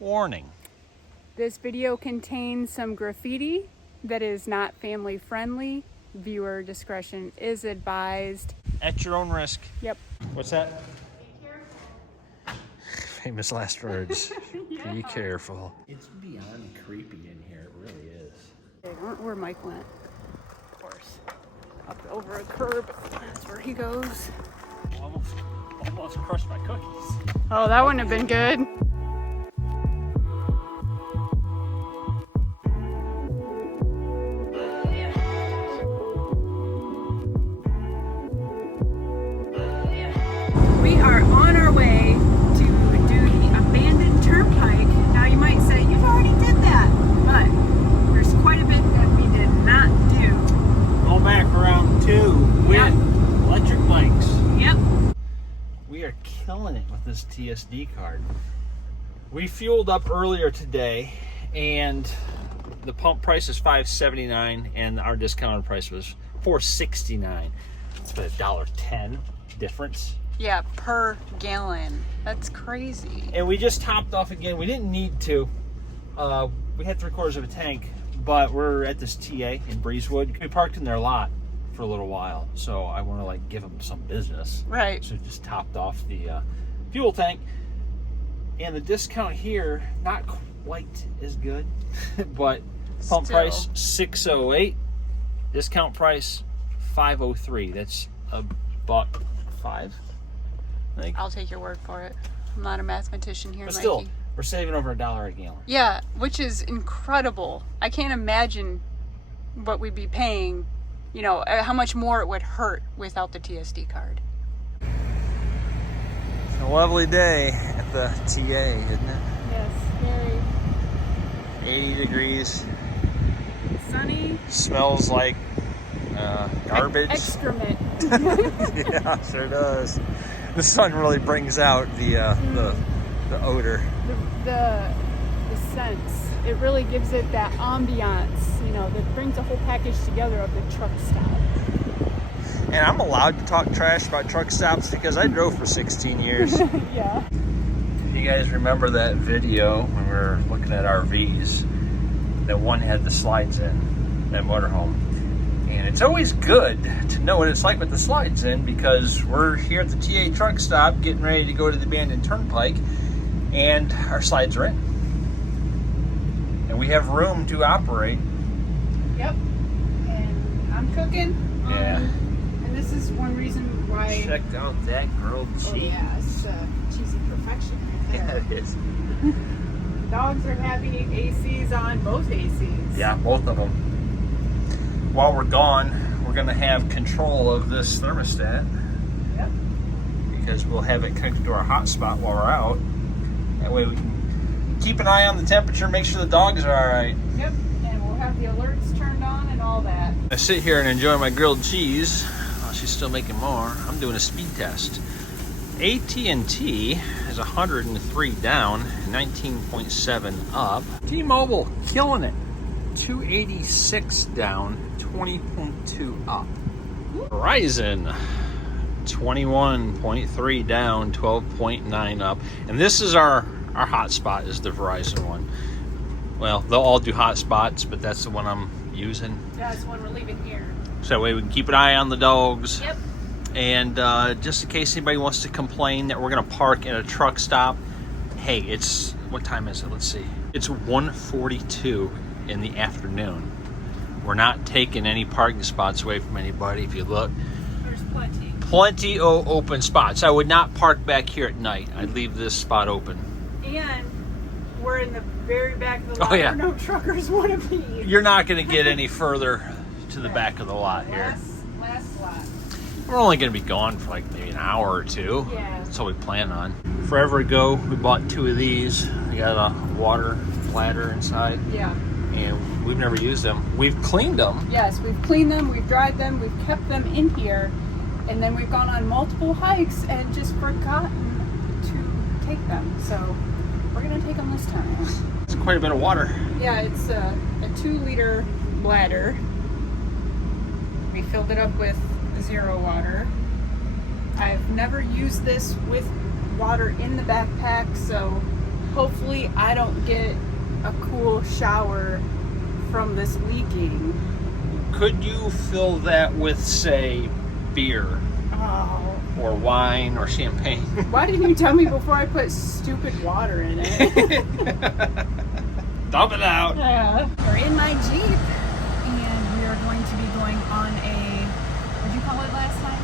Warning. This video contains some graffiti that is not family friendly. Viewer discretion is advised. At your own risk. Yep. What's that? Famous last words. Yeah. Be careful. It's beyond creepy in here, it really is. Okay, where Mike went. Of course. Up over a curb. That's where he goes. Almost crushed my cookies. Oh, that wouldn't have been good. We are on our way to do the Abandoned Turnpike. Now you might say, you've already did that, but there's quite a bit that we did not do. Go back around 2 with electric bikes. Yep. We are killing it with this TSD card. We fueled up earlier today and the pump price is $5.79 and our discounted price was $4.69. It's been $1.10 difference. Yeah, per gallon. That's crazy. And we just topped off again. We didn't need to. We had 3/4 of a tank, but we're at this TA in Breezewood. We parked in their lot for a little while, so I want to give them some business. Right. So just topped off the fuel tank, and the discount here not quite as good, but pump Still. price $6.08, discount price $5.03. That's $1.05. I think. I'll take your word for it. I'm not a mathematician here, But Mikey. still, we're saving over $1 a gallon. Yeah, which is incredible. I can't imagine what we'd be paying, you know, how much more it would hurt without the TSD card. It's a lovely day at the TA, isn't it? Yes, very 80 degrees. sunny. Smells like garbage. Excrement. Yeah, sure does. The sun really brings out the odor. The scents. It really gives it that ambiance, you know, that brings the whole package together of the truck stop. And I'm allowed to talk trash about truck stops because I drove for 16 years. Yeah. You guys remember that video when we were looking at RVs? That one had the slides in, that motorhome. And it's always good to know what it's like with the slides in because we're here at the TA truck stop getting ready to go to the Abandoned Turnpike and our slides are in. And we have room to operate. Yep. And I'm cooking. Yeah. And this is one reason why. Check out that grilled cheese. Oh, yeah, it's cheesy perfection right Yeah, there. it is. Dogs are happy. AC's on, both ACs. Yeah, both of them. While we're gone, we're going to have control of this thermostat. Yep. Because we'll have it connected to our hotspot while we're out. That way we can keep an eye on the temperature, make sure the dogs are all right. Yep. And we'll have the alerts turned on and all that. I sit here and enjoy my grilled cheese. Oh, she's still making more. I'm doing a speed test. AT&T is 103 down, 19.7 up. T-Mobile killing it. 286 down, 20.2 up. Verizon, 21.3 down, 12.9 up. And this is our hotspot is the Verizon one. Well, they'll all do hotspots, but that's the one I'm using. Yeah, it's one we're leaving here. So that way we can keep an eye on the dogs. Yep. And just in case anybody wants to complain that we're gonna park at a truck stop, hey, it's, what time is it? Let's see. It's 1:42 in the afternoon. We're not taking any parking spots away from anybody. If you look, There's plenty. plenty of open spots. I would not park back here at night. I'd leave this spot open. And we're in the very back of the lot Oh, yeah. where no truckers want to be. You're not gonna get any further to the back of the lot here. Last lot. We're only gonna be gone for maybe an hour or two. Yeah. That's all we plan on. Forever ago, we bought 2 of these. We got a water bladder inside. Yeah. And we've never used them. We've cleaned them. Yes, we've cleaned them, we've dried them, we've kept them in here, and then we've gone on multiple hikes and just forgotten to take them. So we're gonna take them this time. It's quite a bit of water. Yeah, it's a 2-liter bladder. We filled it up with 0 water. I've never used this with water in the backpack, so hopefully I don't get a cool shower from this leaking. Could you fill that with, say, beer Oh. or wine or champagne? Why didn't you tell me before I put stupid water in it? Dump it out. Yeah. We're in my Jeep and we are going to be going on a, what did you call it last time?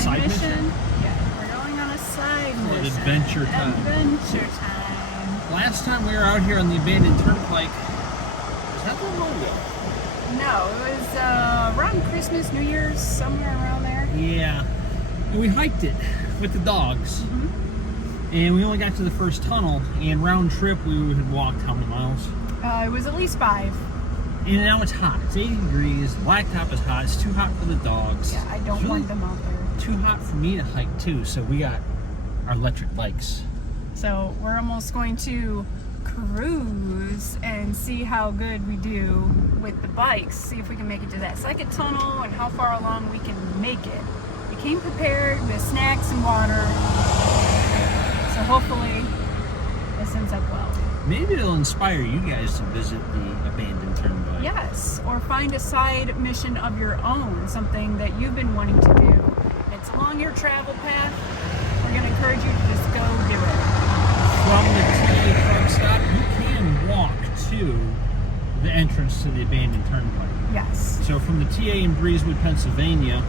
Side mission? Yeah, we're going on a side mission. Adventure time. Adventure time. Last time we were out here on the Abandoned Turnpike, was that the long ago? No, it was around Christmas, New Year's, somewhere around there. Yeah. And we hiked it with the dogs. Mm-hmm. And we only got to the first tunnel, and round trip we had walked how many miles? It was at least 5. And now it's hot. It's 80 degrees. Blacktop is hot. It's too hot for the dogs. Yeah, I don't It's really want them out there. too hot for me to hike too. So we got our electric bikes. So we're almost going to cruise and see how good we do with the bikes. See if we can make it to that second tunnel and how far along we can make it. We came prepared with snacks and water. So hopefully this ends up well. Maybe it'll inspire you guys to visit the Abandoned Turnpike. Yes, or find a side mission of your own, something that you've been wanting to do. It's along your travel path. We're going to encourage you to just go do it. From the TA truck stop, you can walk to the entrance to the Abandoned Turnpike. Yes. So from the TA in Breezewood, Pennsylvania,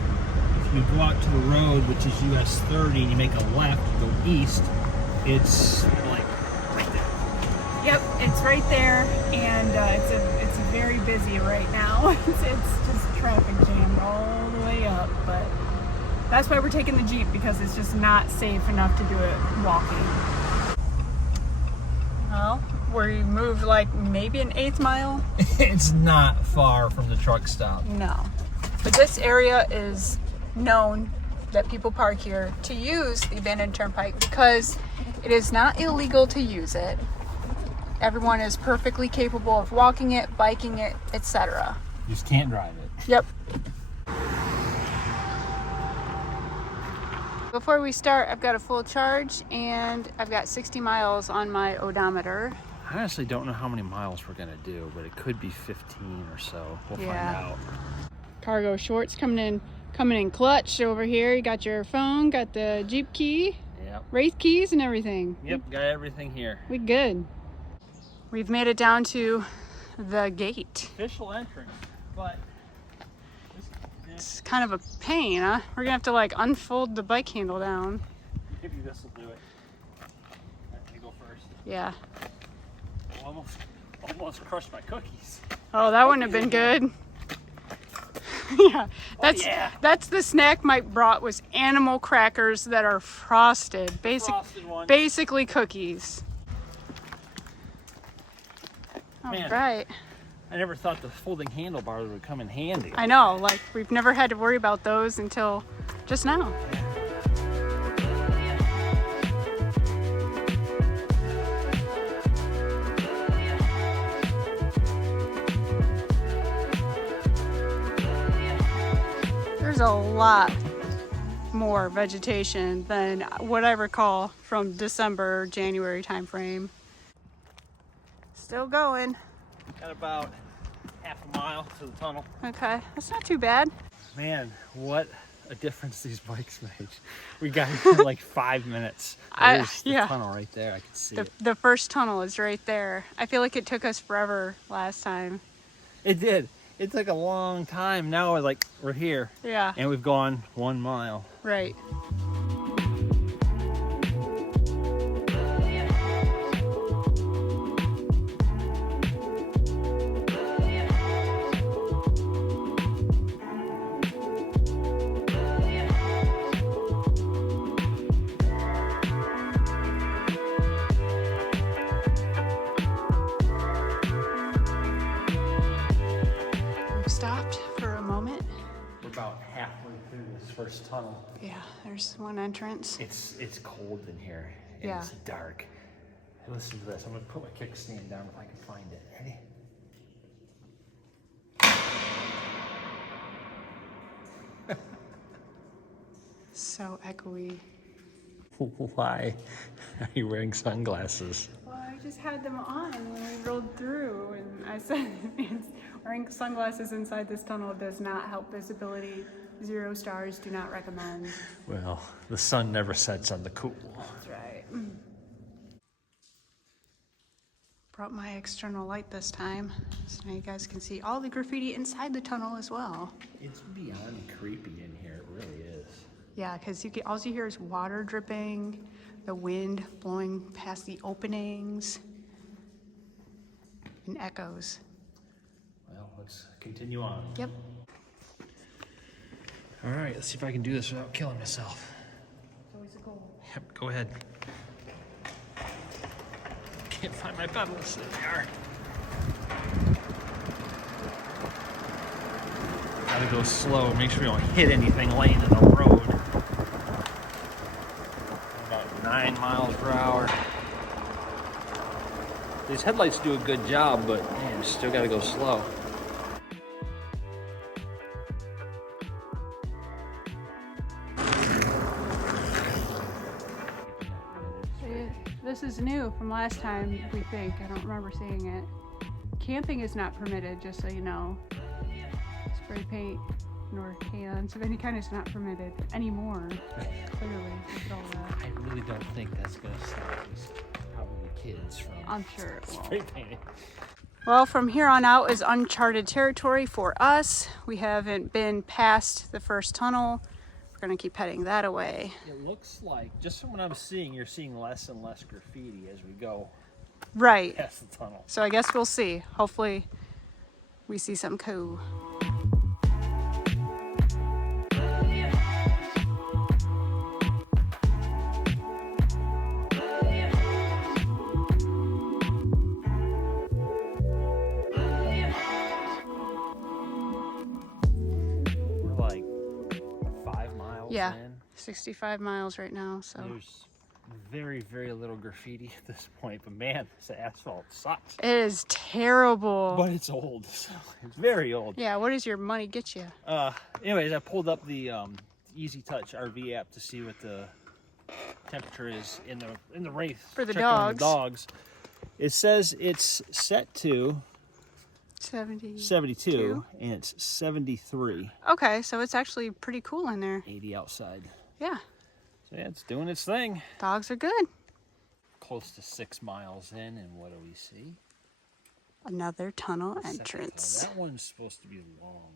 if you go out to the road, which is US 30, and you make a left, go east, it's like right there. Yep, it's right there, and it's very busy right now. It's just traffic jammed all the way up, but that's why we're taking the Jeep, because it's just not safe enough to do it walking. Well, we moved like maybe an 1/8 mile. It's not far from the truck stop. No, but this area is known that people park here to use the Abandoned Turnpike because it is not illegal to use it. Everyone is perfectly capable of walking it, biking it, etc. You just can't drive it. Yep. Before we start, I've got a full charge and I've got 60 miles on my odometer. I honestly don't know how many miles we're gonna do, but it could be 15 or so. We'll find out. Cargo shorts coming in clutch over here. You got your phone, got the Jeep key, Yep. race keys and everything. Yep, got everything here. We good. We've made it down to the gate. Official entrance, but It's kind of a pain, huh? We're gonna have to like unfold the bike handle down. maybe this will do it. Let me go first. Yeah. Almost crushed my cookies. Oh, that wouldn't have been good. Yeah, that's the snack Mike brought, was animal crackers that are frosted, Frosted ones. basically cookies. All Man. right. I never thought the folding handlebars would come in handy. I know, like we've never had to worry about those until just now. There's a lot more vegetation than what I recall from December, January timeframe. Still going. Got about half a mile to the tunnel. Okay, that's not too bad. Man, what a difference these bikes made. We got here in like 5 minutes. There's the yeah. tunnel right there. I can see it. The first tunnel is right there. I feel like it took us forever last time. It did. It took a long time. Now we're here. Yeah, And we've gone 1 mile. right. We've stopped for a moment. We're about halfway through this first tunnel. Yeah, there's one entrance. It's cold in here. And Yeah. It's dark. Hey, listen to this. I'm gonna put my kickstand down if I can find it. Ready? So echoey. Why are you wearing sunglasses? Well, I just had them on when we rolled through, and I said wearing sunglasses inside this tunnel does not help visibility. 0 stars, do not recommend. Well, the sun never sets on the cool. That's right. Brought my external light this time, so now you guys can see all the graffiti inside the tunnel as well. It's beyond creepy in here, it really is. Yeah, because all you hear is water dripping, the wind blowing past the openings, and echoes. Well, let's continue on. Yep. All right, let's see if I can do this without killing myself. It's always a goal. Yep, go ahead. Can't find my pedals. There they are. Gotta go slow. Make sure you don't hit anything laying in the road. About 9 miles per hour. These headlights do a good job, but man, still gotta go slow. This is new from last time, we think. I don't remember seeing it. Camping is not permitted, just so you know. Spray paint nor cans of any kind is not permitted anymore. Clearly, with all that. I really don't think that's gonna stop these probably kids from I'm sure it won't. spray painting. Well, from here on out is uncharted territory for us. We haven't been past the first tunnel. We're gonna keep heading that away. It looks like, just from what I'm seeing, you're seeing less and less graffiti as we go Right. past the tunnel. So I guess we'll see. Hopefully we see some cool. We're like 5 miles Yeah. in. 65 miles right now, so. There's very, very little graffiti at this point, but man, this asphalt sucks. It is terrible. But it's old, so it's very old. Yeah, what does your money get you? Anyways, I pulled up the Easy Touch RV app to see what the temperature is in the race For the check on dogs. the dogs. It says it's set to 72 and it's 73. Okay, so it's actually pretty cool in there. 80 outside. Yeah, So yeah, it's doing its thing. dogs are good. Close to 6 miles in, and what do we see? Another tunnel Second entrance. tunnel. That one's supposed to be long.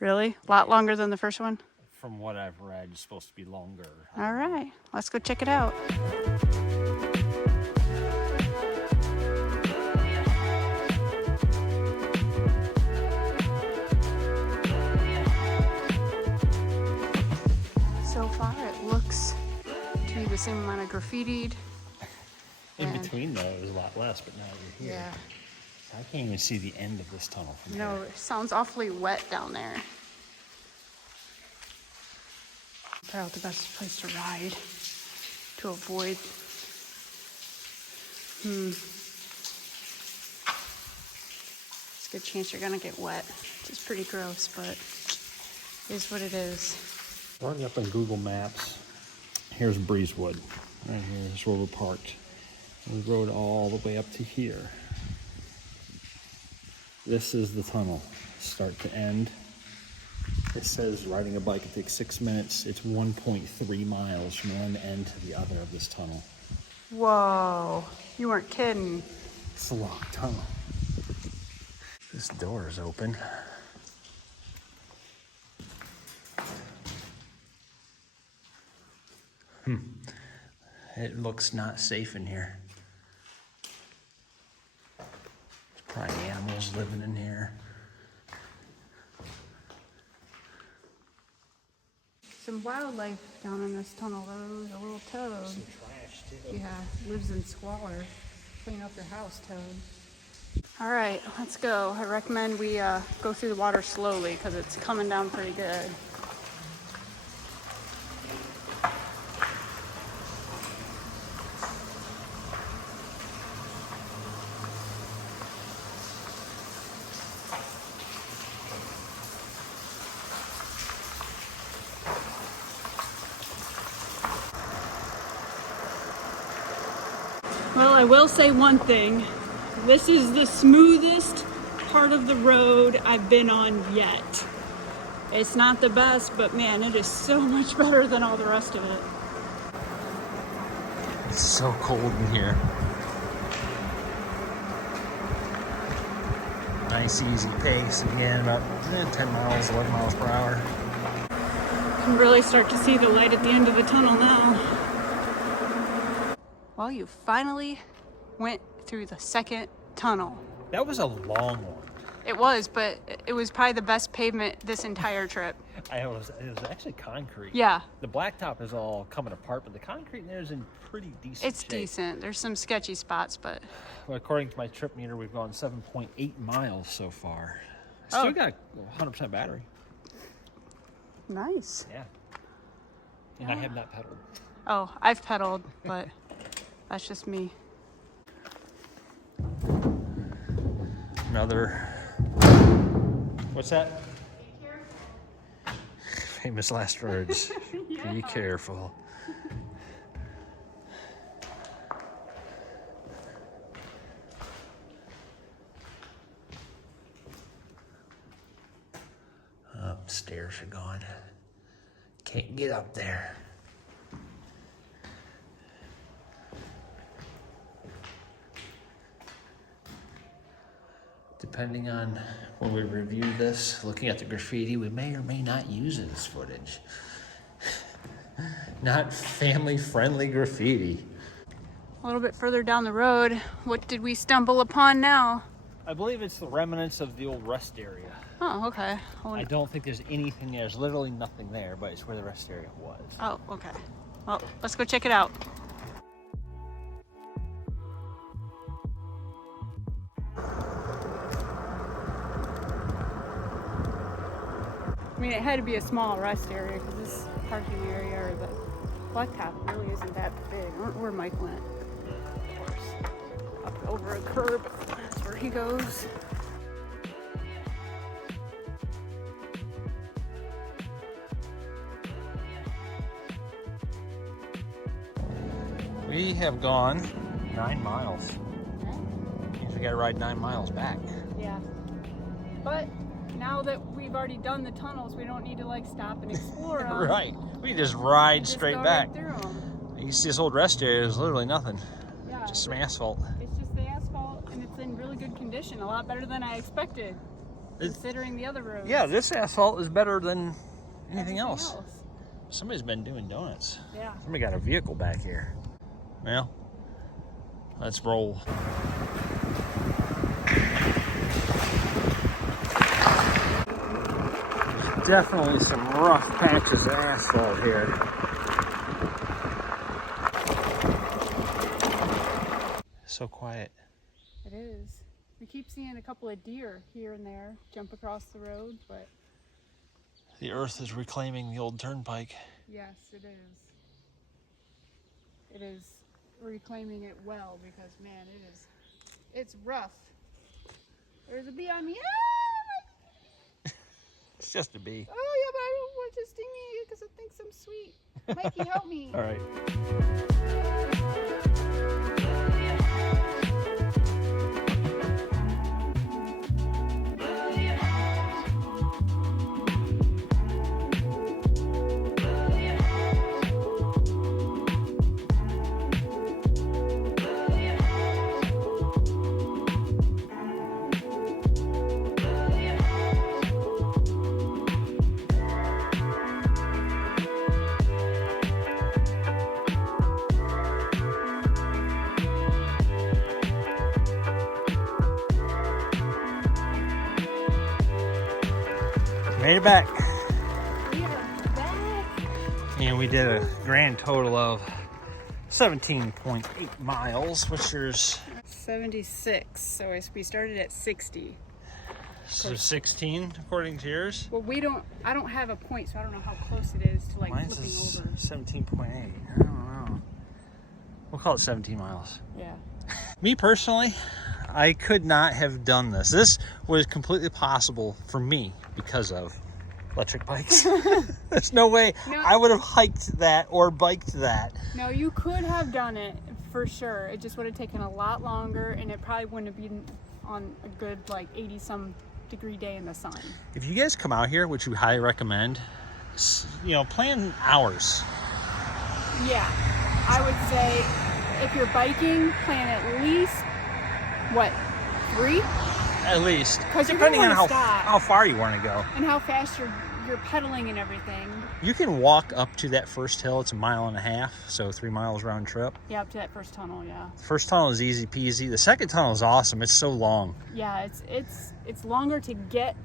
Really? A lot longer than the first one? From what I've read, it's supposed to be longer. All right, let's go check it out. So far, it looks to be the same amount of graffitied. In and- between, though, it was a lot less, but now you're here. Yeah. I can't even see the end of this tunnel from No, here. it sounds awfully wet down there. Probably the best place to ride to avoid. It's a good chance you're gonna get wet, which is pretty gross, but it is what it is. Running up on Google Maps, here's Breezewood. Right here is where we're parked. We rode all the way up to here. This is the tunnel, start to end. It says riding a bike, it takes 6 minutes. It's 1.3 miles from one end to the other of this tunnel. Whoa, you weren't kidding. It's a long tunnel. This door is open. It looks not safe in here. There's probably animals living in here. Some wildlife down in this tunnel though. There's a little toad. Trash too. Yeah, lives in squalor. Clean up your house, toad. All right, let's go. I recommend we go through the water slowly because it's coming down pretty good. will say one thing. This is the smoothest part of the road I've been on yet. It's not the best, but man, it is so much better than all the rest of it. It's so cold in here. Nice easy pace again, about 10 miles, 11 miles per hour. You can really start to see the light at the end of the tunnel now. Well, you finally went through the second tunnel. That was a long one. It was, but it was probably the best pavement this entire trip. It was actually concrete. Yeah. The blacktop is all coming apart, but the concrete in there is in pretty decent It's shape. decent. There's some sketchy spots, but... Well, according to my trip meter, we've gone 7.8 miles so far. Still got 100% battery. Nice. Yeah. And I have not pedaled. Oh, I've pedaled, but that's just me. Another... What's that? Famous last words. Yeah. Be careful. Stairs are gone. Can't get up there. Depending on when we review this, looking at the graffiti, we may or may not use it as footage. Not family-friendly graffiti. A little bit further down the road, what did we stumble upon now? I believe it's the remnants of the old rest area. Oh, okay. I don't think there's anything there. There's literally nothing there, but it's where the rest area was. Oh, okay. Well, let's go check it out. I mean, it had to be a small rest area because this parking area or the blacktop really isn't that big. Where Mike went. Of course. Up over a curb. That's where he goes. We have gone 9 miles. Means we gotta ride 9 miles back. Yeah. But now that we've already done the tunnels, we don't need to like stop and explore them. Right. We just ride Just straight go back. right through 'em. You see this old rest area is literally nothing. Yeah. Just some asphalt. It's just the asphalt and it's in really good condition. A lot better than I expected. Considering the other roads. Yeah, this asphalt is better than anything else. Somebody's been doing donuts. Yeah. Somebody got a vehicle back here. Well, let's roll. There's definitely some rough patches of asphalt here. So quiet. It is. We keep seeing a couple of deer here and there jump across the road, but The earth is reclaiming the old turnpike. yes, it is. It is reclaiming it well because man, it's rough. There's a bee on me. Ah! It's just a bee. Oh yeah, but I don't want it to sting me because it thinks I'm sweet. Mikey, help me. All right. Made it back. We are back. And we did a grand total of 17.8 miles, which is 76. So we started at 60. so 16 according to yours. Well, I don't have a point, so I don't know how close it is to like Mine's flipping is over. 17.8. I don't know. We'll call it 17 miles. Yeah. Me personally, I could not have done this. This was completely possible for me because of electric bikes. There's no way No. I would have hiked that or biked that. No, you could have done it for sure. It just would have taken a lot longer, and it probably wouldn't have been on a good like 80-some degree day in the sun. If you guys come out here, which we highly recommend, you know, plan hours. Yeah, I would say if you're biking, plan at least, what, 3? At least. 'Cause you're depending gonna on wanna stop. how far you want to go. And how fast you're pedaling and everything. You can walk up to that first hill. It's 1.5 miles, so 3 miles round trip. Yeah, up to that first tunnel, yeah. First tunnel is easy peasy. The second tunnel is awesome. It's so long. Yeah, it's longer to get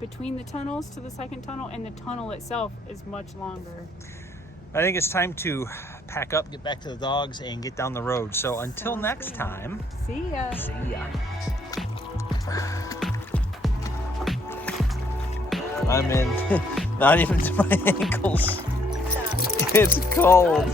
between the tunnels to the second tunnel, and the tunnel itself is much longer. I think it's time to pack up, get back to the dogs, and get down the road. So until Sounds next good. time. See ya. See ya. I'm in, not even to my ankles. It's cold.